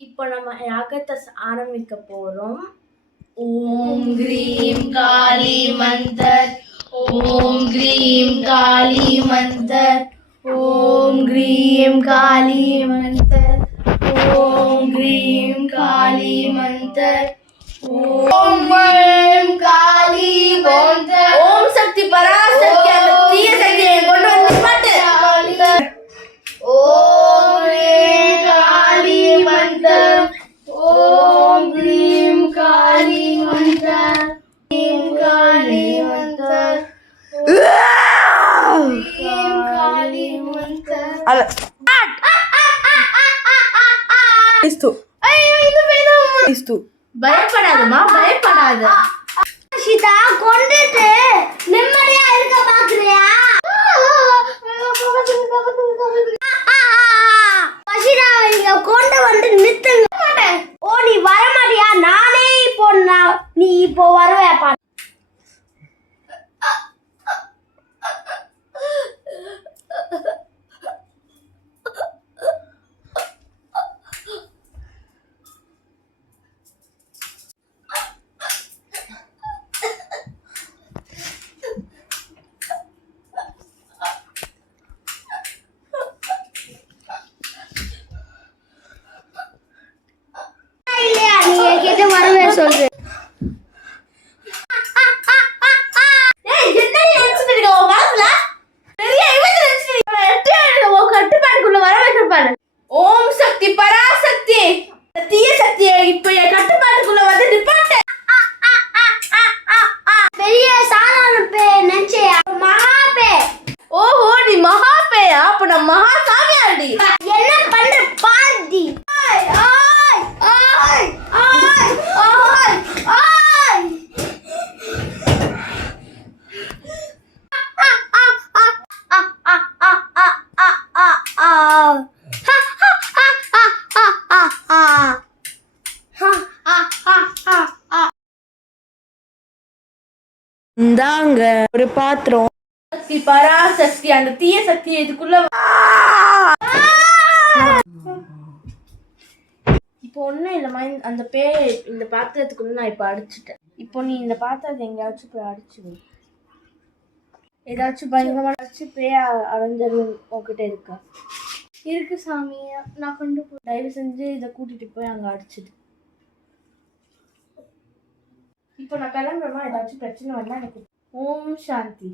இப்போ நம்ம யாகத்தை ஆரம்பிக்க போறோம். ஓம் கிரீம் காளி மந்தர், ஓம் கிரீம் காளி மந்தர், ஓம் கிரீம் காளி மந்தர், ஓம் கிரீம் காளி மந்தர், ஓம் கிரீம் காளி மந்தர். ஓம் சக்தி பராசக்தி அந்த தீய சக்தியை கொண்டு வந்து பாட்டு. ஓம் கிரீம் காளி மந்தர், ஓம் கிரீம் காளி மந்தர், கிரீம் காளி மந்தர், கிரீம் காளி மந்தர். பயப்படாதமா, பயப்படாத. சீதா கொண்டுட்டு நிம்மதியா இருக்க பாக்குறியா? கொண்டு வந்து நிறுத்துங்க. ஓ நீ வர மாட்டியா? நானே இப்போ நீ இப்போ வரவேப்பா. வரவே சொல்றேன். ஓம் சக்தி பராசக்தி தீய சக்தியை இப்ப என் கட்டுப்பாட்டுக்குள்ள வந்து நிப்பாட்டு. பெரிய சாதாரண பே நினைச்சியா? மகா பே. ஓஹோ நீ மகா பேயா? அப்ப நான் மகா சாமியாடி. என்ன பண்ற பாதி? ஆய் ஆய் ஆய் ஆய் ஆய் ஆய். இந்தாங்க ஒரு பாத்திரம். சக்தி பராசக்தி அந்த தீய சக்தி இதுக்குள்ள இப்போ ஒன்றும் இல்லைம்மா. அந்த இந்த பாத்திரத்துக்குள்ள நான் இப்போ அடிச்சுட்டேன். இப்போ நீ இந்த பாத்திரத்தை எங்கேயாச்சும் போய் அடிச்சு வை. ஏதாச்சும் பயங்கரமான பேய அடைஞ்சது உங்ககிட்ட இருக்கா? இருக்கு சாமி, நான் கொண்டு போ. தயவு செஞ்சு இதை கூட்டிட்டு போய் அங்கே அடிச்சுது. இப்போ நான் கிளம்புறேமா, ஏதாச்சும் பிரச்சனை வந்தா எனக்கு. ஓம் சாந்தி.